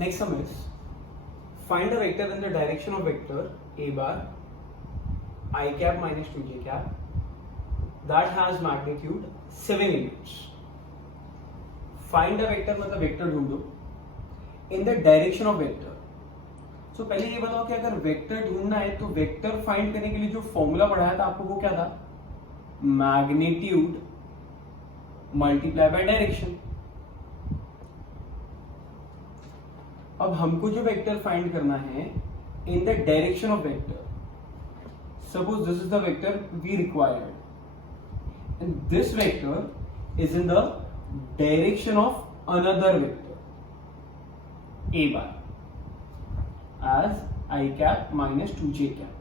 Next sum is find a vector in the direction of vector a bar I cap minus 2j cap that has magnitude 7 units. Find a vector मतलब vector ढूंढो in the direction of vector. So पहले ये बताओ कि अगर vector ढूंढना है तो वेक्टर फाइंड करने के लिए जो फॉर्मूला पढ़ाया था आपको वो क्या था? Magnitude multiply by direction. अब हमको जो वेक्टर फाइंड करना है in the direction of vector. Suppose this is the vector V required and this vector is in the direction of another vector A bar as I cap minus 2j cap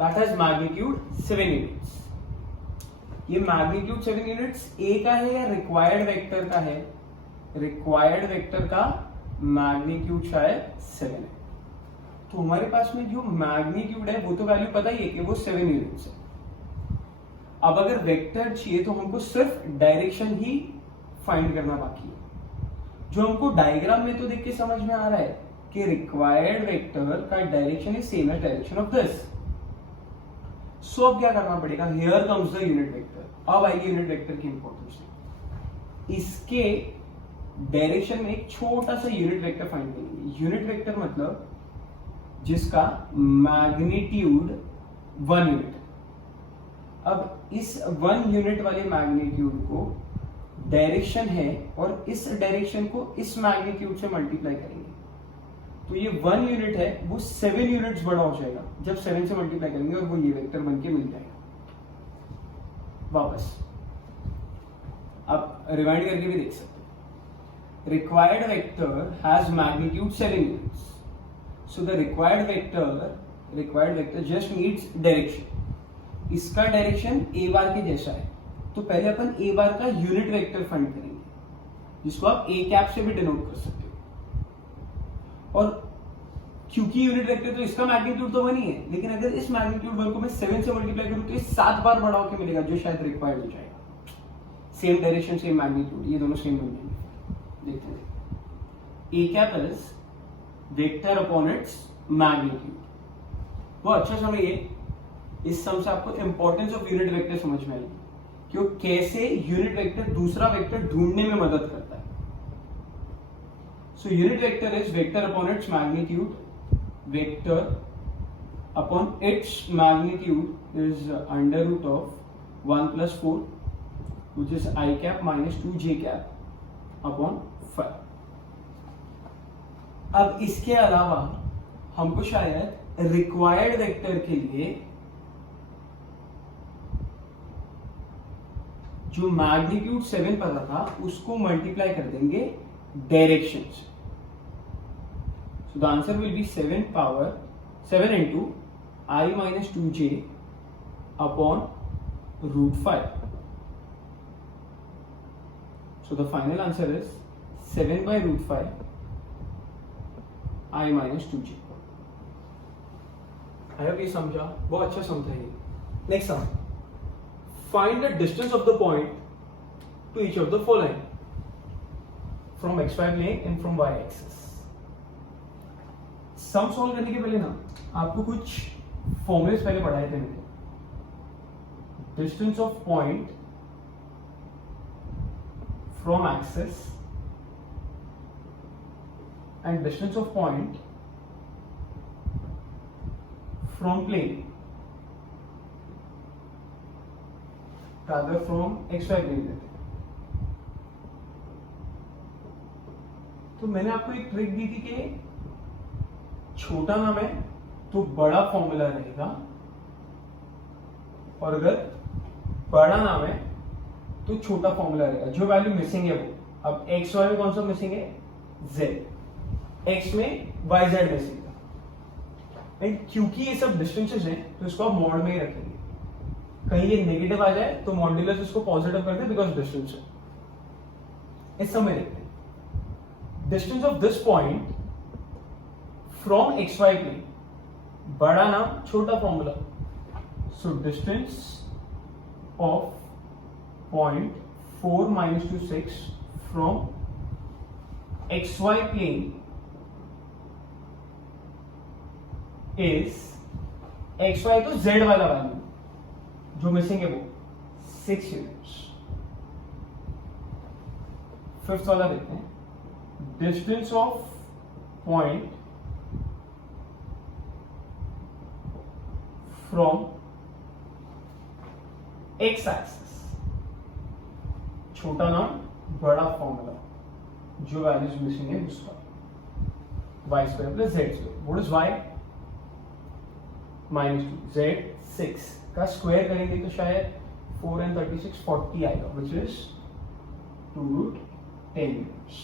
that has magnitude 7 units. ये magnitude 7 units A का है या required vector का है? Required vector का magnitude शायद 7 है. तो हमारे पास में जो magnitude है वो तो वैल्यू पता ही है कि वो 7 units है. अब अगर वेक्टर चाहिए तो हमको सिर्फ डायरेक्शन ही फाइंड करना बाकी है. जो हमको डायग्राम में तो देख के समझ में आ रहा है कि रिक्वायर्ड वेक्टर का direction is same as direction of this. So अब क्या करना पड़ेगा? Here comes the unit vector. अब आएगी यूनिट वेक्टर की इंपॉर्टेंस. इसके डायरेक्शन में एक छोटा सा यूनिट वेक्टर फाइंड करेंगे. यूनिट वेक्टर मतलब जिसका मैग्नीट्यूड 1 यूनिट. अब इस 1 यूनिट वाले मैग्नीट्यूड को डायरेक्शन है और इस डायरेक्शन को इस मैग्नीट्यूड से मल्टीप्लाई करेंगे तो ये 1 यूनिट है वो 7 यूनिट्स बड़ा हो जाएगा जब 7 से मल्टीप्लाई करेंगे और वो ये वेक्टर बनके मिल जाएगा. वापस आप रिवाइंड करके भी देख सकते हो. Required vector has magnitude 7 units. So the required vector just needs direction. इसका डायरेक्शन ए बार के जैसा है तो पहले अपन ए बार का यूनिट वेक्टर फाइंड करेंगे जिसको आप ए कैप से भी डिनोट कर सकते हो. और क्योंकि यूनिट वेक्टर तो इसका मैग्नीट्यूड तो 1 ही है लेकिन अगर इस मैग्नीट्यूड 1 को मैं 7 से मल्टीप्लाई करूं तो ये 7 बार बड़ा होकर मिलेगा जो शायद रिक्वायर्ड हो जाएगा. सेम डायरेक्शन सेम मैग्नीट्यूड ये दोनों सेम बन जाएंगे. देखते हैं. A cap is vector upon its magnitude. वो अच्छा समझिए. इस सम से आपको इंपॉर्टेंस ऑफ यूनिट वेक्टर समझ में आएगी कि वो कैसे यूनिट वेक्टर दूसरा वेक्टर ढूंढने में मदद करता है. So unit vector is vector upon its magnitude. Vector upon its magnitude is under root of 1 plus 4 which is I cap minus 2j cap upon 5. अब इसके अलावा हमको शायद रिक्वायर्ड वेक्टर के लिए जो मैग्नीट्यूड 7 पता था उसको मल्टीप्लाई कर देंगे directions. So the answer will be 7 into I minus 2j upon root 5. So the final answer is 7 by root 5 I minus 2j. I hope ये समझा. बहुत अच्छा समझा ये. Next sum. Find the distance of the point to each of the following. From xy plane and from y axis. Sum solve करने के पहले ना आपको कुछ फॉर्मूलेस पहले पढ़ाए थे मैंने. Distance of point from axis and distance of point from plane rather from xy plane. तो मैंने आपको एक ट्रिक दी थी कि छोटा नाम है तो बड़ा फॉर्मूला रहेगा और अगर बड़ा नाम है तो छोटा फॉर्मूला रहेगा. जो वैल्यू मिसिंग है वो. अब एक्स वाई में कौन सा मिसिंग है? जेड. एक्स में वाई जेड मिसिंग था. एंड क्योंकि ये सब डिस्टेंसेस हैं तो इसको आप मॉड में ही रखेंगे. कहीं ये नेगेटिव आ जाए तो मॉड्यूलस इसको पॉजिटिव कर दे बिकॉज डिस्टेंस है. इस समय देखते हैं. Distance of this point from X Y plane. बड़ा नाम छोटा formula. So distance of point 4 - 2 6 from XY plane is XY तो Z वाला वैल्यू जो मिसिंग है वो 6 यूनिट्स। फिफ्थ वाला देखते हैं, distance of point from x axis, छोटा नाम बड़ा फॉर्मूला, जो वैल्यूज मिसिंग है उसका y square plus z square. What is y? -2 z 6 का स्क्वायर करेंगे तो शायद 4 and 36 40 आएगा, विच इज 2√10 यूनिट्स।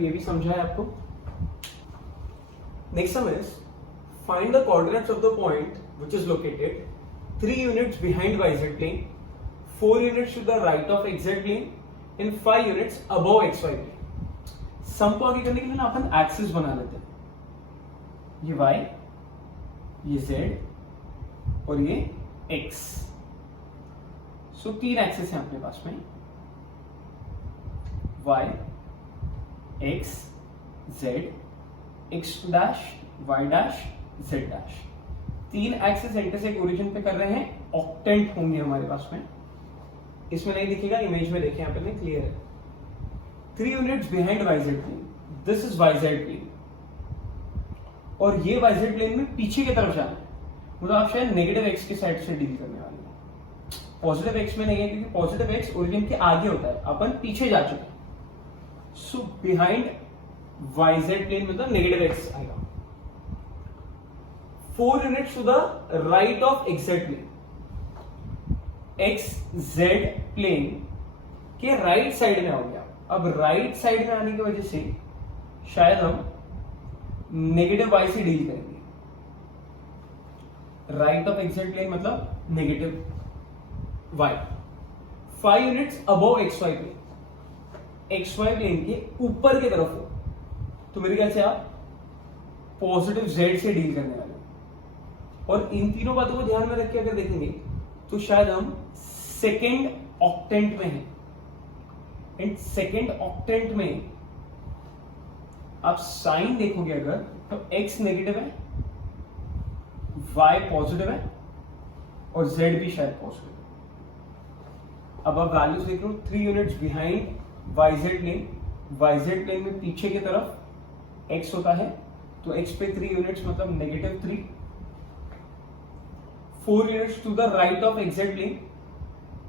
ये भी समझा है आपको? Next sum is find the coordinates of the point which is located 3 units behind yz plane, 4 units to the right of xz plane and 5 units above xy plane। सम को आगे करने के लिए ना अपन एक्सिस बना लेते हैं, ये y, ये z और ये x। सो 3 एक्सिस है अपने पास में, y, x, z, x dash, y dash, z dash. 3 axis intersect origin पे कर रहे हैं, ऑक्टेंट होंगे हमारे पास में। इसमें नहीं दिखेगा, इमेज में देखें, यहाँ पे नहीं क्लियर है। 3 units behind yz plane, this is yz plane और ये yz प्लेन में पीछे की तरफ जाना है, मतलब आप शायद नेगेटिव x के साइड से डील करने वाले हैं। पॉजिटिव x में नहीं है, क्योंकि पॉजिटिव x ओरिजिन के आगे होता है, अपन पीछे जा चुके हैं। सो बिहाइंड yz प्लेन मतलब नेगेटिव x आएगा। 4 units to the right of xz plane, xz plane के राइट साइड में हो गया। अब राइट साइड में आने की वजह से शायद हम नेगेटिव y से डील करेंगे। राइट ऑफ xz प्लेन मतलब negative y। 5 units above xy plane, xy plane के ऊपर की तरफ हो, तो मेरे ख्याल से आप पॉजिटिव z से डील करने वाले। और इन तीनों बातों को ध्यान में रख के अगर देखेंगे तो शायद हम सेकेंड ऑक्टेंट में हैं। एंड सेकेंड ऑक्टेंट में आप साइन देखोगे अगर, तो x नेगेटिव है, y पॉजिटिव है और z भी शायद पॉजिटिव है। अब आप वैल्यूज देख लो, 3 units behind yz plane, yz plane में पीछे की तरफ x होता है, तो x पे 3 यूनिट्स मतलब -3। 4 units to the right of xz plane,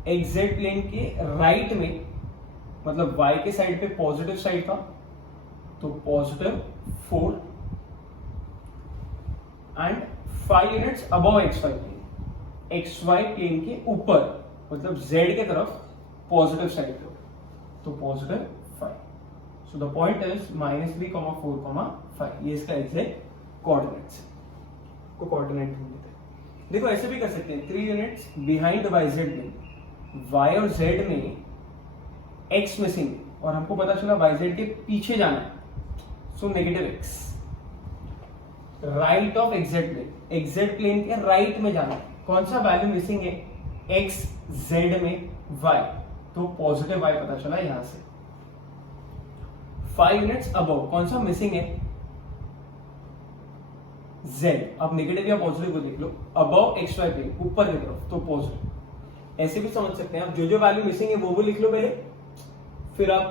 xz plane के राइट में मतलब y के साइड पे पॉजिटिव साइड था, तो +4। And 5 units above xy plane, xy plane के ऊपर मतलब z के तरफ पॉजिटिव साइड पे, तो +5। So the point is -3, 4, 5। ये इसका एग्जैक्ट कोऑर्डिनेट्स को कोऑर्डिनेट ढूंढ लेते हैं। देखो ऐसे भी कर सकते हैं, 3 units behind yz plane, y और z में x मिसिंग और हमको पता चला yz के पीछे जाना है, so -x। Right of xz plane, xz plane के राइट में जाना है, कौन सा वैल्यू मिसिंग है? x z में y, तो पॉजिटिव y पता चला यहां से। 5 यूनिट्स अबव, कौन सा मिसिंग है? z। अब नेगेटिव या पॉजिटिव को देख लो, अबव xy प्लेन, ऊपर की तरफ, तो पॉजिटिव। ऐसे भी समझ सकते हैं आप, जो वैल्यू मिसिंग है वो लिख लो पहले, फिर आप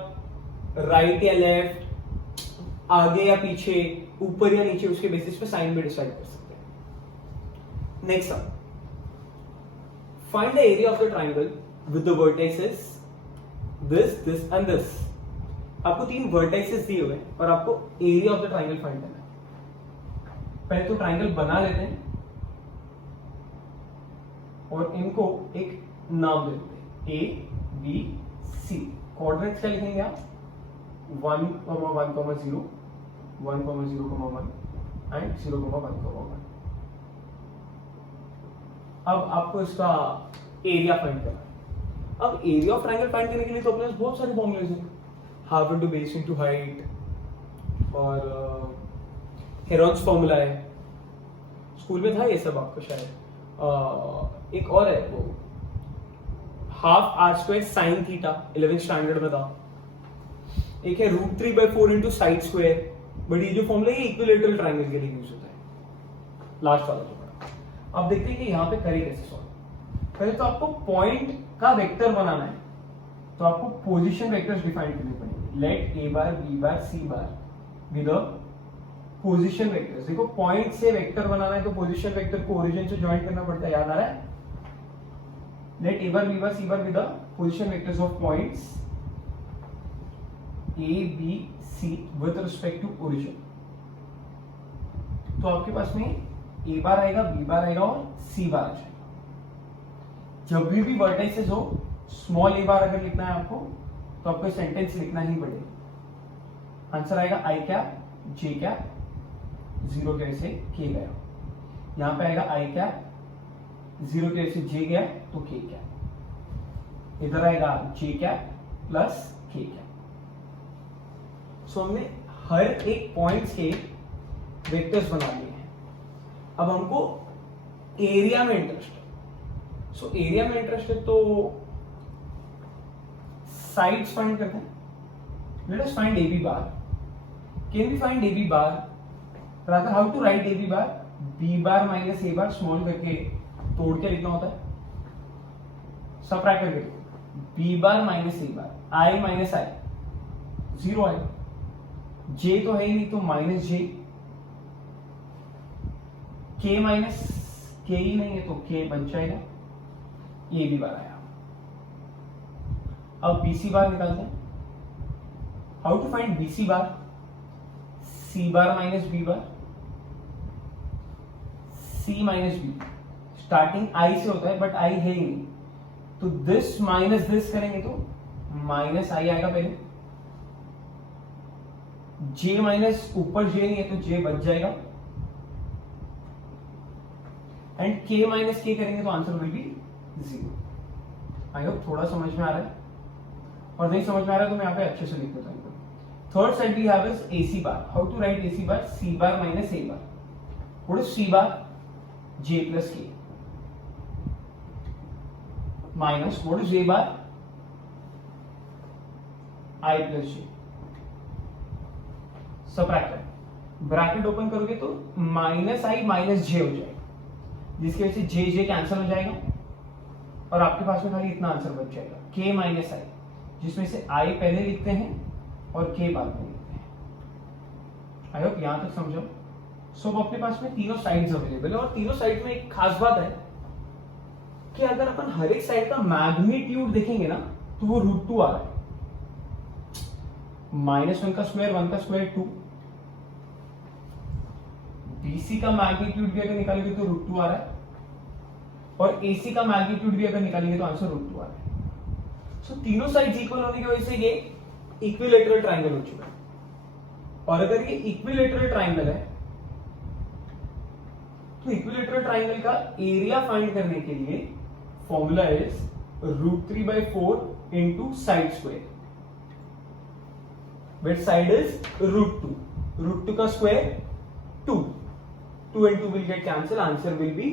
राइट या लेफ्ट, आगे या पीछे, ऊपर या नीचे, उसके बेसिस पे साइन भी डिसाइड कर सकते हैं। Next up, find the area of the triangle with the vertexes this and this. आपको 3 वर्टेक्सेस दिए हुए और आपको area of the triangle find करना है। पहले तो ट्राइंगल बना लेते हैं और इनको एक नाम दे देते हैं, A B C। कोऑर्डिनेट्स क्या लिखेंगे आप? 1, 1, 0, 1, 0, 1 एंड 0, 1, 1। अब आपको इसका एरिया फाइंड करना है। अब एरिया ऑफ ट्राइंगल फाइंड करने के लिए तो अपने पास बहुत सारे फॉर्मूलेज हैं, half into base into height और हेरॉन्स फॉर्मूला है, स्कूल में था ये सब आपको शायद। एक और है वो ½ r² sin theta, 11th standard में था। एक है √3/4 इंटू साइड स्क्वायर, बट ये जो फॉर्मूला है इक्विलेटरल ट्राइंगल के लिए यूज होता है। लास्ट वाला जो पढ़ा, अब देखते हैं कि यहाँ पे करें कैसे सॉल्व। पहले तो आपको पॉइंट का वेक्टर बनाना है, तो आपको पोजीशन वेक्टर्स डिफाइन करने पड़ेंगे। Let a bar b bar c bar with position vectors. देखो पॉइंट से वेक्टर बनाना है तो पोजीशन वेक्टर को ओरिजिन से ज्वाइन करना पड़ता है, याद आ रहा है। Let a bar b bar c bar with position vectors of points a b c with respect to origin. तो आपके पास में a बार आएगा, b बार आएगा और c बार आ जाएगा। जब भी वर्टिसेस हो, स्मॉल a बार अगर लिखना है आपको तो आपको सेंटेंस लिखना ही पड़ेगा। आंसर आएगा i कैप j कैप, 0 के से k गया। यहां पे आएगा i कैप, 0 के से j गया तो k कैप। इधर आएगा j cap plus k cap. So हमने हर एक पॉइंट्स के वेक्टर्स बना लिए हैं। अब हमको एरिया में इंटरेस्ट है। सो एरिया में इंटरेस्ट है तो साइड्स फाइंड करते हैं। Let us find AB bar. Can we find AB bar? Rather how to write AB bar? B bar minus A bar small करके तोड़ के लिखना होता है, सबट्रैक्ट करके। B bar minus A bar, I minus I, 0 आएगा। J तो है ही नहीं तो minus J, K minus K ही नहीं है तो K बच जाएगा। ये भी बार आया। अब BC बार निकालते हैं। How to find BC bar? C bar minus B bar, C minus B। Starting I से होता है बट I है ही नहीं, तो दिस माइनस दिस करेंगे तो माइनस I आएगा पहले। J माइनस ऊपर J नहीं है तो J बच जाएगा, एंड K माइनस K करेंगे तो answer will be 0। I hope थोड़ा समझ में आ रहा है, और नहीं समझ में आ रहा है तो मैं यहाँ पे अच्छे से लिख देता हूँ। Third side we have is AC bar. How to write AC bar? C bar minus A bar. What is C bar? J plus K minus what is A bar? I plus J। Subtract, bracket open करोगे तो minus I minus J हो जाएगा, जिसकी वजह से J J cancel हो जाएगा और आपके पास में खाली इतना आंसर बच जाएगा, K माइनस I, जिसमें से I पहले लिखते हैं और K बाद में लिखते हैं। आई होप यहां तक समझो। सो अपने पास में तीनों साइड्स अवेलेबल है, और तीनों साइड में एक खास बात है कि अगर अपन हर एक साइड का मैग्नीट्यूड देखेंगे ना तो वो √2 आ रहा है। -1 का स्क्वायर, 1 का स्क्वायर 2। BC का मैग्नीट्यूड भी अगर निकालेंगे तो √2 आ रहा है, और AC का मैग्नीट्यूड भी अगर निकालेंगे तो आंसर √2 आ रहा है। सो तीनों साइड्स इक्वल होने की वजह से ये इक्विलेटरल ट्राइंगल हो चुका है। और अगर ये इक्विलेटरल ट्राइंगल है तो इक्विलेटरल ट्राइंगल का एरिया फाइंड करने के लिए formula is √3/4 into side square. But side is √2, √2 का square 2, 2 and 2 will get cancelled, answer will be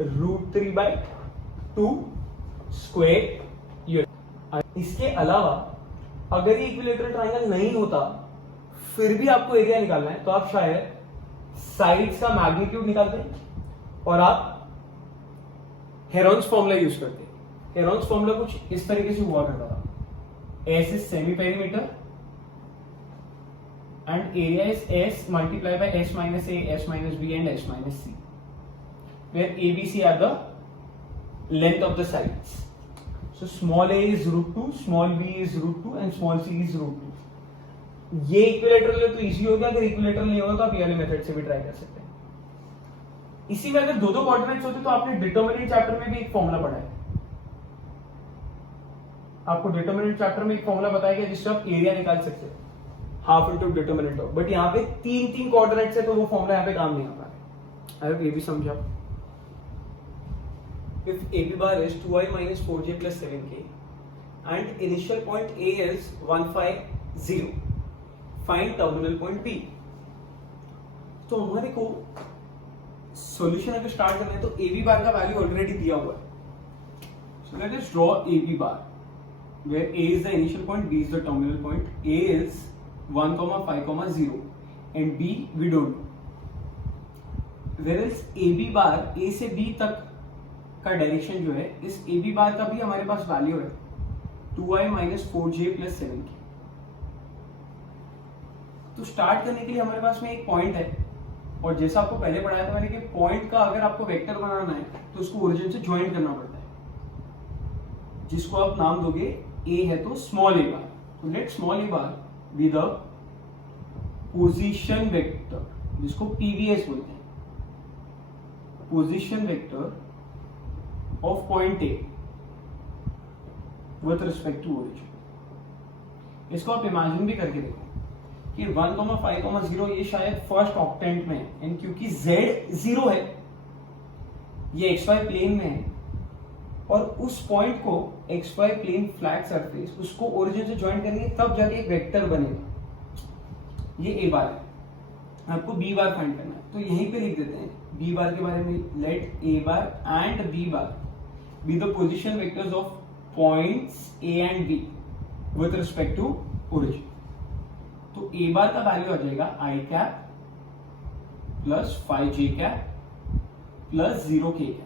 √3/2 square. इसके अलावा अगर ये इक्विलेटरल ट्राइंगल नहीं होता फिर भी आपको एरिया निकालना है तो आप शायद साइड्स का मैग्नीट्यूड निकालते और आप हेरोन्स फॉर्मूला यूज करते। हेरोन्स फॉर्मूला कुछ इस तरीके से हुआ करता था, S is semi perimeter and area is S multiplied by S minus A, S minus B and S minus C, where A, B, C are the length of the sides. So small a is √2, small b is √2 and small c is √2. ये equilateral है तो easy होगा, अगर equilateral नहीं होगा तो आप ये वाले मेथड से भी ट्राई कर सकते हैं। इसी में अगर दो कोऑर्डिनेट्स होते तो आपने डिटरमिनेंट चैप्टर में भी एक फॉर्मूला पढ़ा है। आपको डिटरमिनेंट चैप्टर में एक फॉर्मूला बताया गया जिससे आप एरिया निकाल सकते हैं, half into determinant of. But यहाँ पे तीन कोऑर्डिनेट्स है तो वो फॉर्मूला यहाँ पे काम नहीं आ पा रहा है। आई होप ये भी समझा। If AB bar is 2i minus 4j plus 7k and initial point A is 1, 5, 0, find terminal point B. तो हमारे को सॉल्यूशन अगर स्टार्ट करना है तो AB बार का वैल्यू ऑलरेडी दिया हुआ है। So let us draw AB bar. where A is the initial point, B is the terminal point. A is 1, 5, 0 and B we don't know. Whereas AB bar A से B तक का direction जो है, इस AB बार का भी हमारे पास value है 2i minus 4j plus 7k. तो स्टार्ट करने के लिए हमारे पास में एक पॉइंट है, और जैसा आपको पहले पढ़ाया था मैंने कि पॉइंट का अगर आपको वेक्टर बनाना है तो उसको ओरिजिन से ज्वाइन करना पड़ता है, जिसको आप नाम दोगे ए है तो स्मॉल ए बार. तो let small A bar be the position vector, जिसको पीवीएस बोलते हैं, position vector of point A with respect to origin. इसको आप इमेजिन भी करके देखो कि 1, 5, 0 ये शायद फर्स्ट ऑक्टेंट में है, एंड क्योंकि z 0 है, ये xy प्लेन में है, और उस पॉइंट को xy प्लेन फ्लैट सरफेस उसको ओरिजिन से ज्वाइन करेंगे तब जाके एक वेक्टर बनेगा. ये a बार है, आपको b बार फाइंड करना है, तो यहीं पे लिख देते हैं b बार के बारे में. Let a bar and b bar be the position vectors of points a and b with respect to origin. तो a बार का वैल्यू आ जाएगा i cap plus 5j cap plus 0k cap.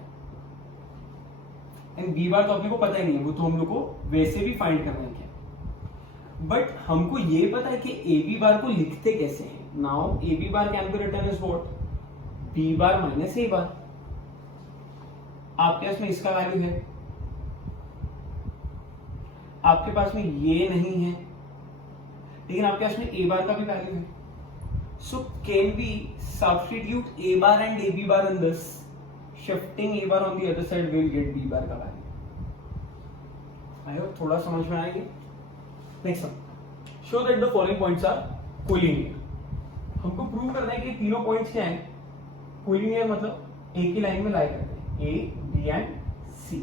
And b bar तो अपने को पता ही नहीं है, वो तो हम लोग को वैसे भी फाइंड करना है क्या. बट हमको ये पता है कि a b बार को लिखते कैसे हैं. Now a b bar can be written as what, b bar minus a bar. आपके पास में इसका वैल्यू है, आपके पास में ये नहीं है, लेकिन आपके पास में a बार का भी वैल्यू है. So can be substitute a bar and a b bar in this, shifting a bar on the other side will get b bar का वैल्यू. आई होप थोड़ा समझ में आएगी. Next one, show that the following points are collinear. हमको prove करना है कि तीनों पॉइंट्स क्या हैं कोलिनियर, मतलब एक ही लाइन में लाई करते हैं, a b and c.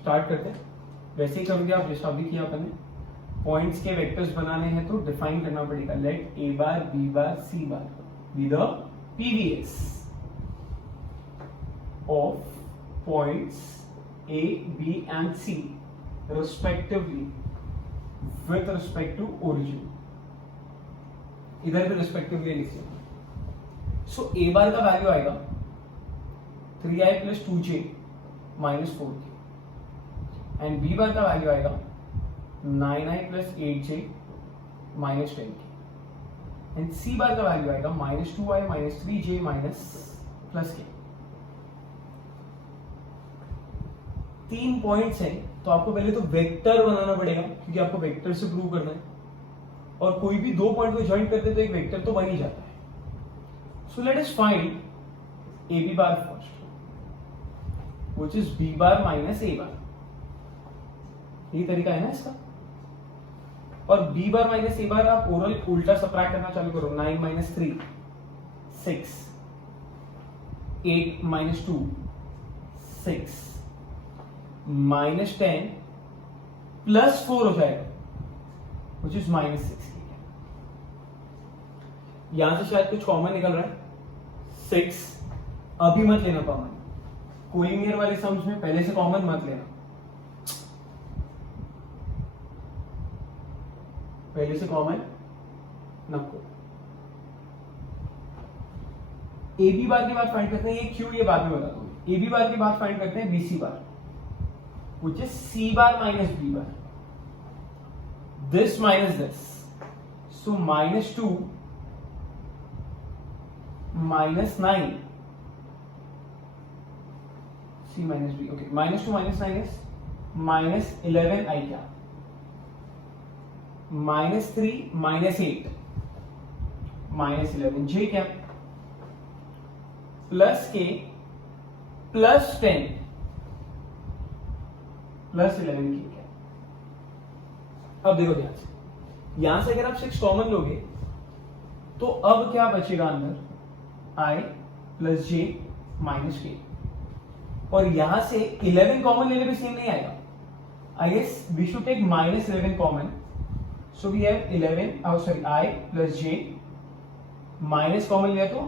Start करते हैं, वैसे ही करोगे आप जैसा अभी किया अपन ने. पॉइंट्स के वेक्टर्स बनाने हैं तो डिफाइन करना पड़ेगा. Let a bar b bar c bar be the PVs of points a b and c respectively with respect to origin. इधर भी respectively लिखिए. सो a बार का वैल्यू आएगा 3i plus 2j minus 4k and b bar का value आएगा 9i plus 8j minus 10k and c बार का value आएगा minus 2i minus 3j minus plus k. तीन पॉइंट्स हैं, तो आपको पहले तो वेक्टर बनाना पड़ेगा क्योंकि आपको वेक्टर से प्रूव करना है, और कोई भी दो पॉइंट को ज्वाइन करते तो एक वेक्टर तो बन ही जाता है. So let us find a b bar first, which is b bar minus a बार. यही तरीका है ना इसका. और b बार माइनस a बार आप ओरल उल्टा सबट्रैक्ट करना चालू करो. 9 माइनस 3 6, 8 माइनस 2 6, माइनस 10 प्लस 4 हो जाएगा, which is माइनस 6. यहां से शायद कुछ कॉमन निकल रहा है 6. अभी मत लेना कॉमन, कोलिनियर वाले सम्स में पहले से कॉमन मत लेना, पहले से कॉमन नको. ए बी बार की बात फाइंड करते हैं, ये क्यों ये बाद में बता दूंगा. ए बी बार की बात फाइंड करते हैं B C bar, which is c bar minus b bar. This minus this, so minus 2 minus 9, c minus b. Okay, minus 2 minus 9 is minus 11 I cap, minus 3 minus 8 minus 11 j cap plus k plus 10 plus 11 की क्या. अब देखो ध्यान से, यहां से अगर आप 6 कॉमन लोगे तो अब क्या बचेगा अंदर, i plus j minus k. और यहां से 11 कॉमन लेने पे सेम नहीं आएगा. I guess we should take minus 11 common, so we have 11 sorry i plus j, minus common लिया तो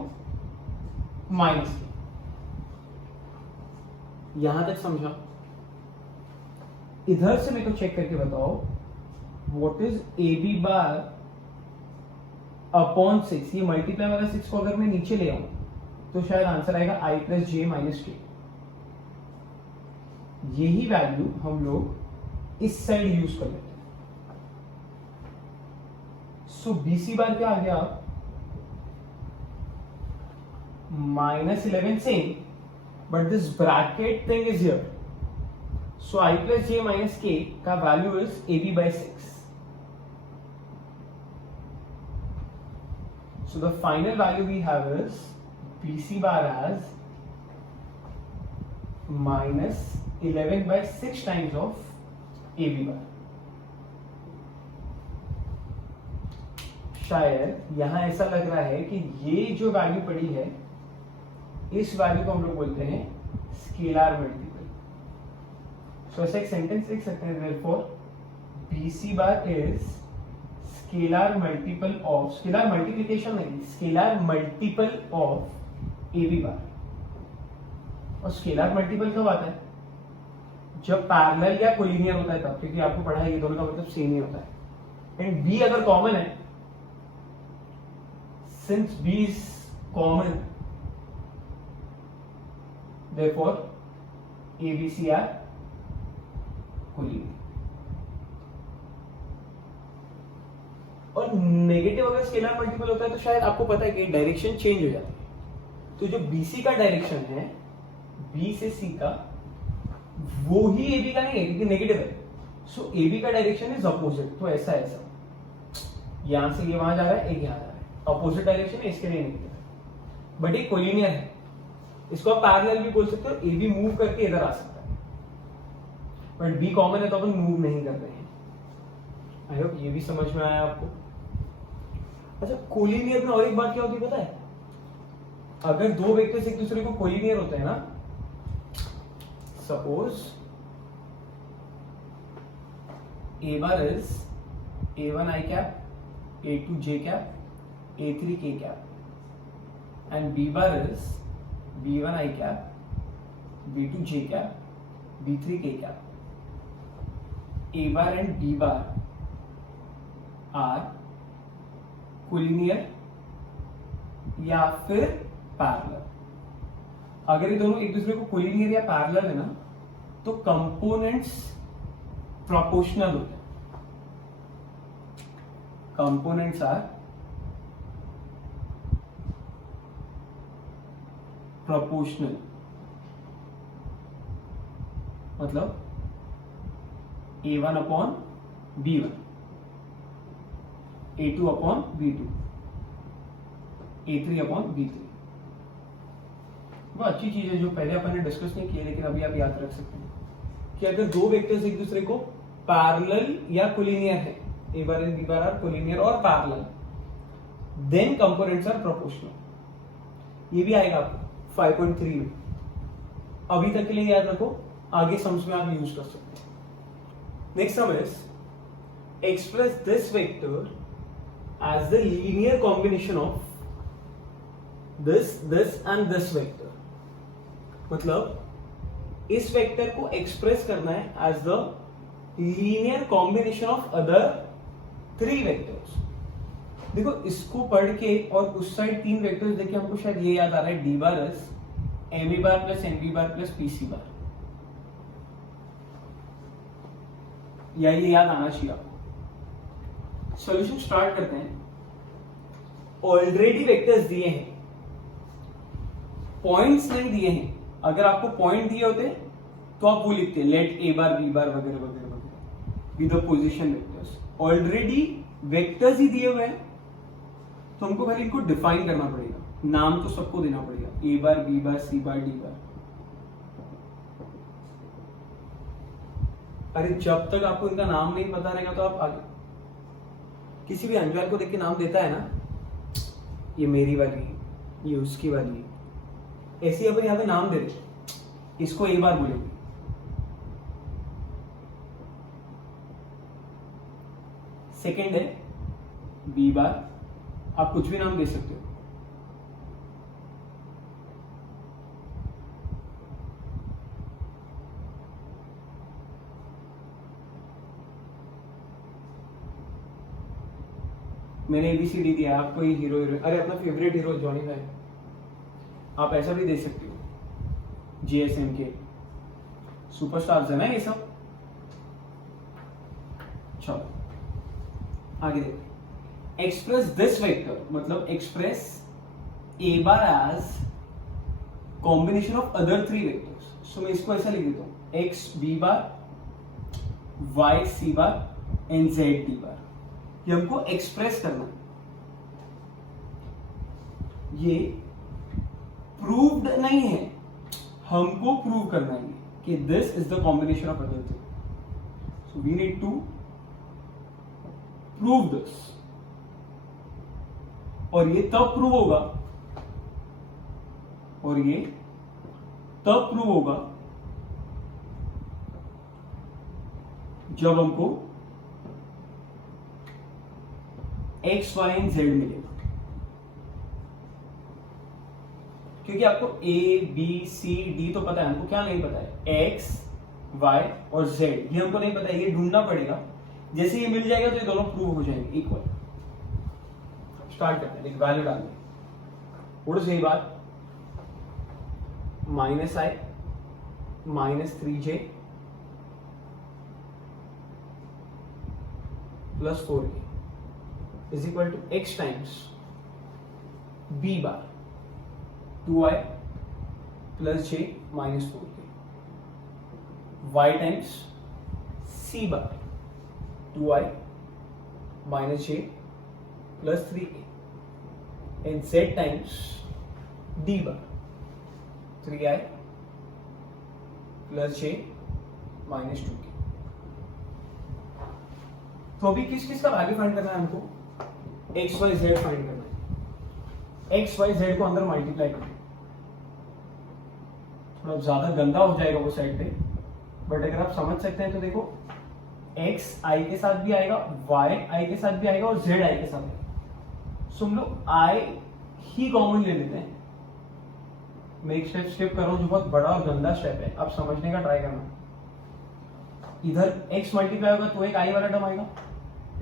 माइनस k. यहां तक समझा. इधर से मेरे को चेक करके बताओ what is A B bar upon 6। ये मल्टीप्लाई वाला 6 को अगर मैं नीचे ले आऊं तो शायद आंसर आएगा i प्लस जे माइनस के। यही वैल्यू हम लोग इस साइड यूज कर लेते हैं। सो बीसी बार क्या आ गया, -11 same, but this bracket thing is here. So I plus j minus k का value is ab by 6. So the final value we have is bc bar as -11 by 6 times of ab bar. शायद यहां ऐसा लग रहा है कि ये जो वैल्यू पड़ी है इस वैल्यू को हम लोग बोलते हैं स्केलर मल्टीपल। सो ऐसा एक सेंटेंस लिख सकते हैं, therefore BC bar is scalar multiple of, scalar multiplication नहीं, स्केलर मल्टीपल ऑफ AB बार। और स्केलर मल्टीपल कब आता है, जब पैरेलल या कोलिनियर होता है तब, क्योंकि आपको पढ़ा है ये दोनों का मतलब सेम ही होता है। एंड B अगर कॉमन है, since B is common, therefore ABC are collinear। और नेगेटिव अगर स्केलर मल्टीपल होता है तो शायद आपको पता है कि डायरेक्शन चेंज हो जाती है। तो जो BC का डायरेक्शन है, B से C का, वो ही AB का नहीं है क्योंकि नेगेटिव है। सो AB का डायरेक्शन इज अपोजिट। तो ऐसा ऐसा यहां से ये वहां जा रहा है, एक यहां जा रहा है, अपोजिट डायरेक्शन है, इसके लिए नेगेटिव है। बट ये कोलिनियर है, इसको आप पैरेलल भी बोल सकते हो। ए बी मूव करके इधर आ सकता है, बट बी कॉमन है तो अपन मूव नहीं कर रहे हैं। आई होप ये भी समझ में आया आपको। अच्छा, कोलिनियर में और एक बात क्या होती है पता है, अगर दो वेक्टर्स एक दूसरे को कोलिनियर होते हैं ना, suppose A bar is a1 i cap, a2 j cap, a3 k cap, and b bar is b1 i cap, b2 j cap, b3 k cap. A bar and b bar are collinear या फिर parallel. अगर ये दोनों एक दूसरे को collinear या parallel है ना, तो कंपोनेंट्स प्रोपोर्शनल होते हैं। कंपोनेंट्स आर प्रोपोर्शनल, मतलब A1 upon B1, A2 upon B2, A3 upon B3। वो अच्छी चीज है जो पहले अपन ने डिस्कस नहीं की है, लेकिन अभी आप याद रख सकते हैं कि अगर दो वेक्टर्स एक दूसरे को पैरेलल या कोलिनियर है, A bar and B bar are collinear और parallel, then components are proportional. ये भी आएगा आपको 5.3 में। अभी तक के लिए याद रखो, आगे सम्स में आप यूज कर सकते हैं। Next sum is express this vector as the linear combination of this and this vector. मतलब इस वेक्टर को एक्सप्रेस करना है as the linear combination of other 3 vectors. देखो, इसको पढ़ के और उस साइड 3 वेक्टर्स देख के हमको शायद ये याद आ रहा है, D bar is M B bar plus N B bar plus P C bar, या ये याद आना चाहिए आपको। सॉल्यूशन स्टार्ट करते हैं। ऑलरेडी वेक्टर्स दिए हैं, पॉइंट्स नहीं दिए हैं। अगर आपको पॉइंट दिए होते तो आप वो लिखते, लेट ए बार बी बार वगैरह वगैरह वगैरह with the position vectors. Already vectors ही दिए हुए हैं तो हमको पहले इनको डिफाइन करना पड़ेगा, नाम तो सबको देना पड़ेगा, ए बार बी बार सी बार डी बार। अरे जब तक आपको इनका नाम नहीं पता रहेगा तो आप आगे किसी भी अंजवाल को देख के नाम देता है ना, ये मेरी वाली है, ये उसकी वाली है, ऐसे अपन यहां पे नाम दे रहे, इसको ए बार बोलेंगे, सेकेंड है बी बार, आप कुछ भी नाम दे सकते हो। मैंने ABCD दिया, आप कोई हीरो हीरो, अरे अपना फेवरेट हीरो जॉनी भाई, आप ऐसा भी दे सकते हो, GSM के सुपरस्टार्स है ना ये सब। चलो आगे देखो, एक्सप्रेस दिस वेक्टर, मतलब express A bar as combination of other 3 vectors. So मैं इसको ऐसा लिख देता हूं, X B bar, Y C bar and Z D bar. ये हमको एक्सप्रेस करना है, ये प्रूव्ड नहीं है, हमको प्रूव करना है कि this is the combination of other 3। So we need to prove this, और ये तब प्रूव होगा, और ये तब प्रूव होगा जब हमको X Y एंड Z मिलेगा। क्योंकि आपको A B C D तो पता है, हमको क्या नहीं पता है, X Y और Z ये हमको नहीं पता है, ये ढूंढना पड़ेगा। जैसे ये मिल जाएगा तो ये दोनों प्रूव हो जाएंगे इक्वल। स्टार्ट करते हैं, एक वैल्यू डालने, उड़ सही बात, -i -3j plus 4k is equal to x times b bar 2i plus j minus 4k, y times c bar 2i minus j plus 3k and z times d bar 3i plus j minus 2k। तो अभी किस किस का value find करना है हमको, x y z find करना है। x y z को अंदर मल्टीप्लाई करें, थोड़ा ज्यादा गंदा हो जाएगा वो साइड पे, बट अगर आप समझ सकते हैं तो देखो, x i के साथ भी आएगा, y i के साथ भी आएगा और z i के साथ आएगा। सो हम लोग i ही कॉमन ले लेते हैं। मैं एक स्टेप स्किप कर रहा हूं जो बहुत बड़ा और गंदा स्टेप है, आप समझने का ट्राई करना। इधर x मल्टीप्लाई होगा तो एक i वाला टर्म आएगा,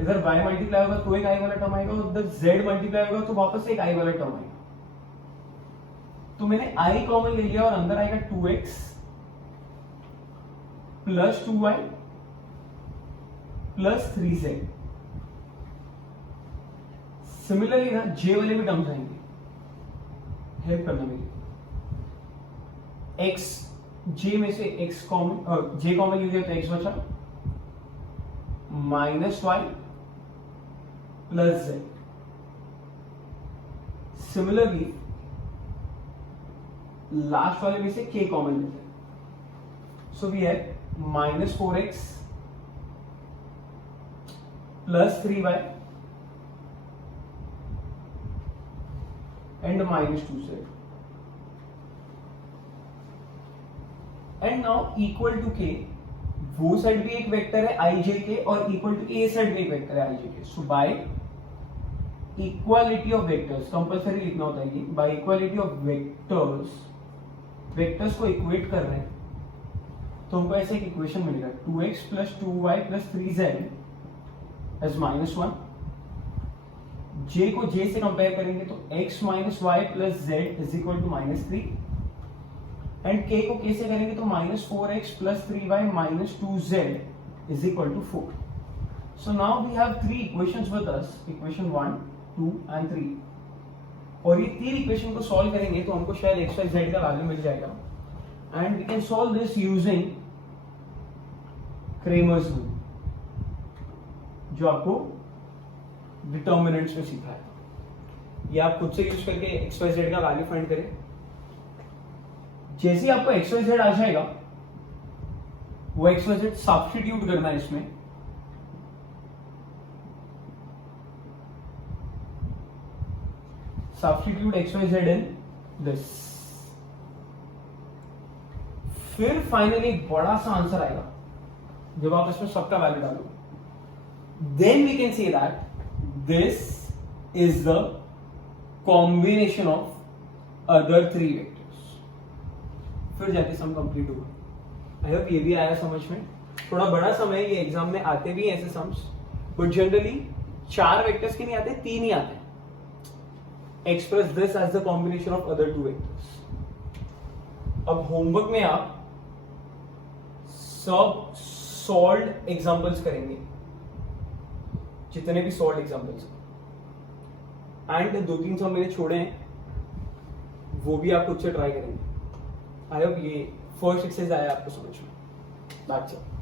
इधर y मल्टीप्लाई होगा तो एक i वाला टर्म आएगा, और इधर z मल्टीप्लाई होगा तो वापस एक i वाला टर्म आएगा। तो मैंने i कॉमन ले लिया और अंदर आएगा 2x plus 2y plus 3z। Similarly ना j वाले भी टर्म्स आएंगे, हेल्प करना मेरी। x j में से x कॉमन, j कॉमन लीजिए तो x बचा, minus y plus z। Similarly last वाले में से k कॉमन लेते हैं, so we have minus 4x plus 3y and minus 2z and now equal to k। वो साइड भी एक वेक्टर है i j के, और इक्वल टू a साइड भी एक वेक्टर है i j के। So by equality of vectors, compulsory लिखना होता है ये, by equality of vectors, vectors को इक्वेट कर रहे हैं तो हमको ऐसे एक इक्वेशन मिलेगा, 2x plus 2y plus 3z as -1। j को j से कंपेयर करेंगे तो x minus y plus z is equal to -3, and k को k से करेंगे तो -4x plus 3y minus 2z is equal to 4। So now we have 3 equations with us, equation 1 2 and 3, और ये 3 इक्वेशन को सॉल्व करेंगे तो हमको शायद x y z का वैल्यू मिल जाएगा, and we can solve this using Cramer's rule, जो आपको डिटर्मिनेंट्स में सीखा है। ये आप खुद से यूज करके x y z का वैल्यू फाइंड करें। जैसे आपको x y z आ जाएगा, वो x y z सब्स्टिट्यूट करना है इसमें, substitute x y z in this, फिर फाइनली बड़ा सा आंसर आएगा जब आप इसमें सबका वैल्यू डालो। Then we can say that this is the combination of other 3 vectors, फिर जाके सम कंप्लीट होगा। आई होप ये भी आया समझ में। थोड़ा बड़ा सम है ये, एग्जाम में आते भी ऐसे सम्स, बट जनरली 4 वेक्टर्स के नहीं आते, 3 ही आते हैं. Express this as the combination of other 2 vectors. अब होमवर्क में आप सब सॉल्व एग्जांपल्स करेंगे, जितने भी सॉल्व एग्जांपल्स, एंड 2-3 सब मैंने छोड़े हैं वो भी आप खुद से ट्राई करेंगे. आई होप ये फर्स्ट एक्सरसाइज आया आपको समझ में. That's it.